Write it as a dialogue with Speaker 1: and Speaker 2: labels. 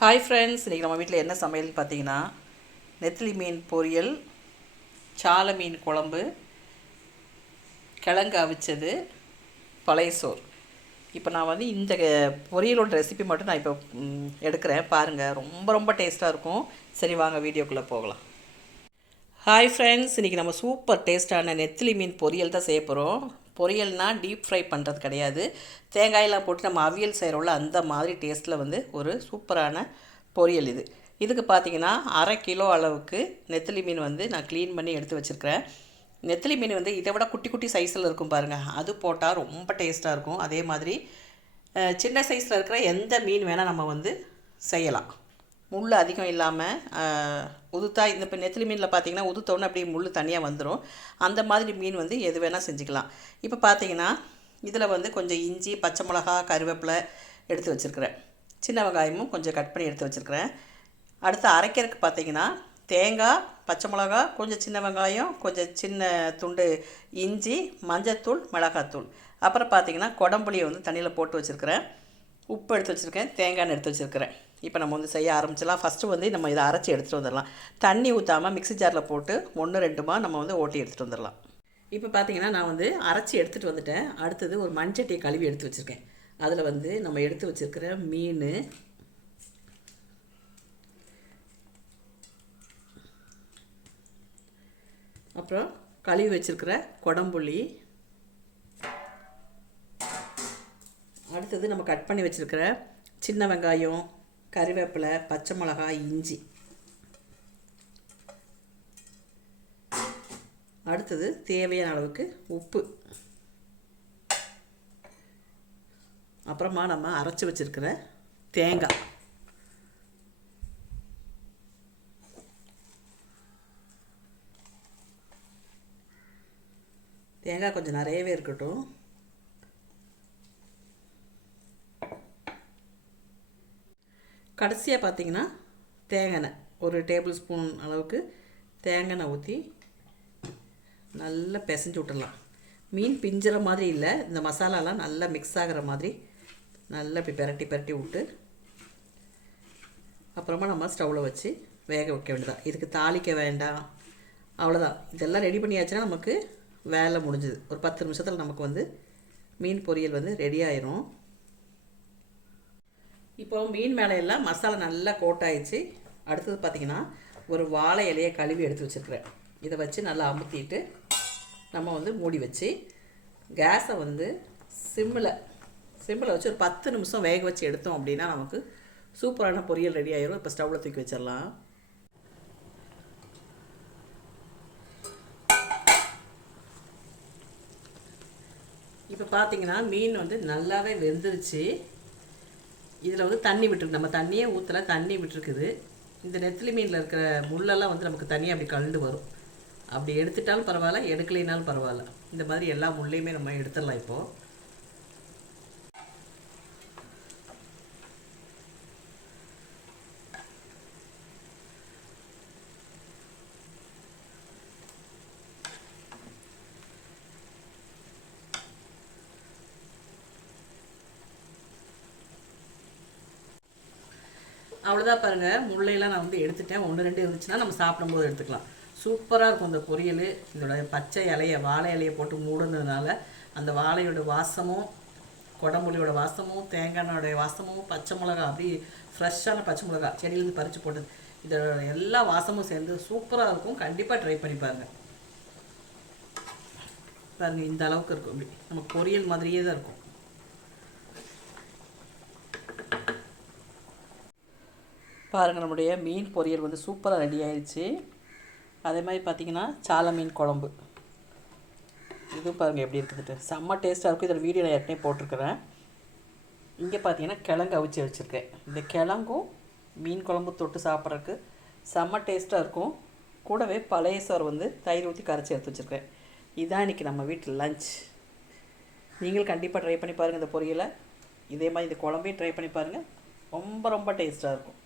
Speaker 1: Hi friends இன்றைக்கி நம்ம வீட்டில் என்ன சமையல்னு பார்த்தீங்கன்னா நெத்திலி மீன் பொரியல் சால மீன் குழம்பு கிழங்கு அவிச்சது பழைய சோறு. இப்போ நான் வந்து இந்த பொரியலோட ரெசிபி மட்டும் நான் இப்போ எடுக்கிறேன். பாருங்கள் ரொம்ப ரொம்ப டேஸ்ட்டாக இருக்கும். சரி வாங்க வீடியோக்குள்ளே போகலாம். ஹாய் ஃப்ரெண்ட்ஸ் இன்றைக்கி நம்ம சூப்பர் டேஸ்ட்டான நெத்திலி மீன் பொரியல் தான் செய்ய போகிறோம் பொரியல்னால் டீப் ஃப்ரை பண்ணுறது கிடையாது. தேங்காயெல்லாம் போட்டு நம்ம அவியல் செய்கிறோம்ல அந்த மாதிரி டேஸ்ட்டில் வந்து ஒரு சூப்பரான பொரியல் இது. இதுக்கு பார்த்தீங்கன்னா அரை கிலோ அளவுக்கு நெத்திலி மீன் வந்து நான் க்ளீன் பண்ணி எடுத்து வச்சுருக்கிறேன். நெத்திலி மீன் வந்து இதை விட குட்டி குட்டி சைஸில் இருக்கும் பாருங்கள் அது போட்டால் ரொம்ப டேஸ்ட்டாக இருக்கும். அதே மாதிரி சின்ன சைஸில் இருக்கிற எந்த மீன் வேணால் நம்ம வந்து செய்யலாம். முள் அதிகம் இல்லாமல் உதுத்தா இந்த இப்போ நெத்திலி மீனில் பார்த்தீங்கன்னா உதுத்தோன்னு அப்படியே முள் தனியாக வந்துடும் அந்த மாதிரி மீன் வந்து எது வேணால் செஞ்சுக்கலாம். இப்போ பார்த்தீங்கன்னா இதில் வந்து கொஞ்சம் இஞ்சி பச்சை மிளகா கருவேப்பிலை எடுத்து வச்சுருக்கிறேன். சின்ன வெங்காயமும் கொஞ்சம் கட் பண்ணி எடுத்து வச்சுருக்கிறேன். அடுத்து அரைக்கிறதுக்கு பார்த்தீங்கன்னா தேங்காய் பச்சை மிளகா கொஞ்சம் சின்ன வெங்காயம் கொஞ்சம் சின்ன துண்டு இஞ்சி மஞ்சத்தூள் மிளகாத்தூள். அப்புறம் பார்த்தீங்கன்னா குடம்புளியை வந்து தண்ணியில் போட்டு வச்சுருக்கிறேன். உப்பு எடுத்து வச்சுருக்கேன் தேங்காய் எடுத்து வச்சுருக்கிறேன். இப்போ நம்ம வந்து செய்ய ஆரம்பிச்சிடலாம். ஃபஸ்ட்டு வந்து நம்ம இதை அரைச்சி எடுத்துகிட்டு வந்துடலாம். தண்ணி ஊற்றாமல் மிக்ஸி ஜாரில் போட்டு ஒன்று ரெண்டுமா நம்ம வந்து ஓட்டி எடுத்துகிட்டு வந்துடலாம். இப்போ பார்த்தீங்கன்னா நான் வந்து அரைச்சி எடுத்துகிட்டு வந்துட்டேன். அடுத்தது ஒரு மண்சட்டியை கழுவி எடுத்து வச்சுருக்கேன். அதில் வந்து நம்ம எடுத்து வச்சுருக்கிற மீன் அப்புறம் கழுவி வச்சுருக்கிற குடம்புளி அடுத்தது நம்ம கட் பண்ணி வச்சுருக்கிற சின்ன வெங்காயம் கறிவேப்பிலை பச்சை மிளகாய் இஞ்சி. அடுத்தது தேவையான அளவுக்கு உப்பு. அப்புறமா நம்ம அரைச்சி வச்சிருக்கிற தேங்காய். தேங்காய் கொஞ்சம் நிறையவே இருக்கட்டும். கடைசியாக பார்த்தீங்கன்னா தேங்காய் ஒரு டேபிள் ஸ்பூன் அளவுக்கு தேங்காய் ஊற்றி நல்லா பிசைஞ்சு விட்டுடலாம் மீன் பிஞ்சுற மாதிரி இல்லை. இந்த மசாலாலாம் நல்லா மிக்ஸ் ஆகிற மாதிரி நல்லா இப்படி பெரட்டி பெரட்டி விட்டு அப்புறமா நம்ம ஸ்டவ்வில் வச்சு வேக வைக்க வேண்டியதான் இதுக்கு தாளிக்க வேண்டாம். அவ்வளோதான் இதெல்லாம் ரெடி பண்ணியாச்சுன்னா நமக்கு வேலை முடிஞ்சுது. ஒரு பத்து நிமிஷத்தில் நமக்கு வந்து மீன் பொரியல் வந்து ரெடி ஆயிரும். இப்போ மீன் மேலே எல்லாம் மசாலா நல்லா கோட் ஆயிடுச்சு அடுத்தது பார்த்திங்கன்னா ஒரு வாழை இலையை கழுவி எடுத்து வச்சுருக்குறேன். இதை வச்சு நல்லா அமுத்திட்டு நம்ம வந்து மூடி வச்சு கேஸை வந்து சிம்மில் சிம்மில் வச்சு ஒரு பத்து நிமிஷம் வேக வச்சு எடுத்தோம் அப்படின்னா நமக்கு சூப்பரான பொரியல் ரெடி ஆயிரும். இப்போ ஸ்டவ்வில் தூக்கி வச்சிடலாம். இப்போ பார்த்தீங்கன்னா மீன் வந்து நல்லாவே வெந்துருச்சு. இதில் வந்து தண்ணி விட்டுருக்கு. நம்ம தண்ணியே ஊற்றல தண்ணி விட்டுருக்குது. இந்த நெத்திலி மீனில் இருக்கிற முள்ளெல்லாம் வந்து நமக்கு தனியாக அப்படி கலந்து வரும். அப்படி எடுத்துட்டாலும் பரவாயில்ல எடுக்கலைனாலும் பரவாயில்ல. இந்த மாதிரி எல்லா முள்ளையுமே நம்ம எடுத்துடலாம் இப்போது அவ்வளோதான் பாருங்கள் முள்ளையெல்லாம் நான் வந்து எடுத்துட்டேன். ஒன்று ரெண்டு இருந்துச்சுன்னா நம்ம சாப்பிடும்போது எடுத்துக்கலாம். சூப்பராக இருக்கும் இந்த பொரியல். இதோட பச்சை இலையை வாழை இலையை போட்டு மூடுனதுனால அந்த வாழையோட வாசமும் குடம்புளியோட வாசமும் தேங்காயோட வாசமும் பச்சை மிளகா அப்படி ஃப்ரெஷ்ஷான பச்சை மிளகா செடியிலேருந்து பறித்து போட்டது. இதோட எல்லா வாசமும் சேர்ந்து சூப்பராக இருக்கும். கண்டிப்பாக ட்ரை பண்ணி பாருங்கள் பாருங்கள் இந்த அளவுக்கு இருக்கும். இப்படி. நம்ம பொரியல் மாதிரியே தான் இருக்கும். பாருங்கள் நம்முடைய மீன் பொரியல் வந்து சூப்பராக ரெடி ஆயிடுச்சு அதே மாதிரி பார்த்தீங்கன்னா சால மீன் குழம்பு. இதுவும் பாருங்கள் எப்படி இருக்குதுட்டு செம்ம டேஸ்ட்டாக இருக்கும். இதோட வீடியோ நான் ஏற்கனவே போட்டிருக்கிறேன். இங்கே பார்த்தீங்கன்னா கிழங்கு அவிச்சு வச்சுருக்கேன். இந்த கிழங்கும் மீன் குழம்பு தொட்டு சாப்பிட்றதுக்கு செம்ம டேஸ்ட்டாக இருக்கும். கூடவே பழைய சோறு வந்து தயிர் ஊற்றி கரைச்சி எடுத்து வச்சுருக்கேன். இதான் இன்றைக்கி நம்ம வீட்டில் லஞ்ச் நீங்களும் கண்டிப்பாக ட்ரை பண்ணி பாருங்கள் இந்த பொரியலை. இதே மாதிரி இந்த குழம்பையும் ட்ரை பண்ணி பாருங்கள் ரொம்ப ரொம்ப டேஸ்ட்டாக இருக்கும்.